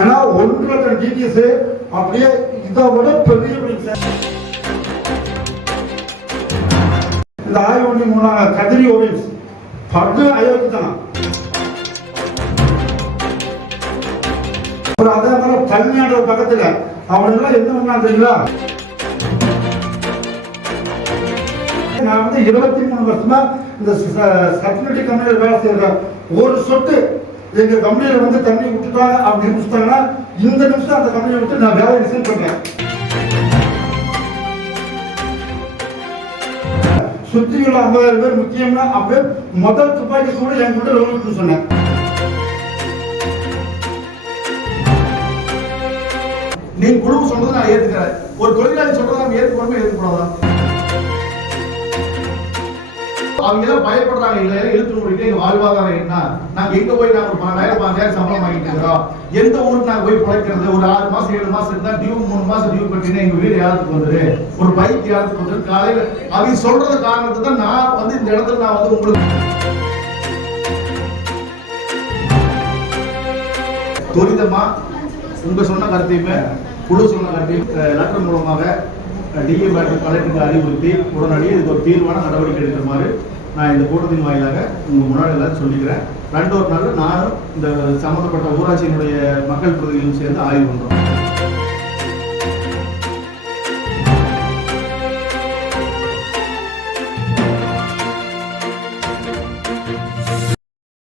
ஏன்னா 1 லட்சம் டிடிஎஸ் அப்படியே இதை விட பெரிய இந்த ஆய்வு மூணாங்க கதிரி ஓவியன்ஸ் பட்டு அயோக்கித்தனம். அப்புறம் அதே மாதிரி பழனியாண்டவர் பக்கத்தில் அவனுங்களாம் என்ன பண்ணா தெரியுங்களா? நான் வந்து 23 வருஷமா இந்த சர்டிபிகேட் கம்பெனியில் வேலை செய்யறேன். ஒரு சொட்டு எங்க கம்பெனியில வந்து தண்ணி விட்டுட்டாங்க அப்படி நிமிஷத்தாங்கன்னா இந்த நிமிஷம் அந்த கம்பெனியை விட்டு நான் வேலை ரிசைன் பண்றேன். சுத்தி உள்ள 50,000 பேர் முக்கியம்னா அப்பவே முதல் துப்பாக்கி சூடு என் கூட லோன் சொன்னேன். நீங்க குழு சொல்றது நான் ஏத்துக்கிறேன். ஒரு தொழிலாளி சொல்றதை நம்ம ஏத்துக்கணுமே ஏத்துக்கூடாதா? அவங்க எல்லாம் பயப்படுறாங்க. இல்லையா இழுத்து முடிட்டு எங்க வாழ்வாதாரம் என்ன, நாங்க எங்க போய் நாங்க 10,000 சம்பளம் வாங்கிட்டு இருக்கிறோம், எந்த ஊருக்கு நாங்க போய் பிழைக்கிறது? ஒரு 6 மாசம் 7 மாசம் இருந்தா டியூ 3 மாசம் டியூ கட்டினா எங்க வீடு யாருக்கு வந்துரு, ஒரு பைக் யாருக்கு வந்துரு? காலையில அவங்க சொல்றது காரணத்தை தான் நான் வந்து இந்த இடத்துல நான் வந்து உங்களுக்கு துரிதமா உங்க சொன்ன கருத்தையுமே குழு சொன்ன கருத்தையும் லெட்டர் மூலமாக டிஎம் கலெக்டருக்கு அறிவுறுத்தி உடனடியே இதுக்கு ஒரு தீர்மான நடவடிக்கை எடுக்குமாறு நான் இந்த கூட்டத்தின் வாயிலாக உங்கள் முன்னாடி எல்லாரும் சொல்லிக்கிறேன். 2 நாள் நானும் இந்த சம்மந்தப்பட்ட ஊராட்சியினுடைய மக்கள் பிரதிநிதிகளும் சேர்ந்து ஆய்வு பண்ணுறோம்.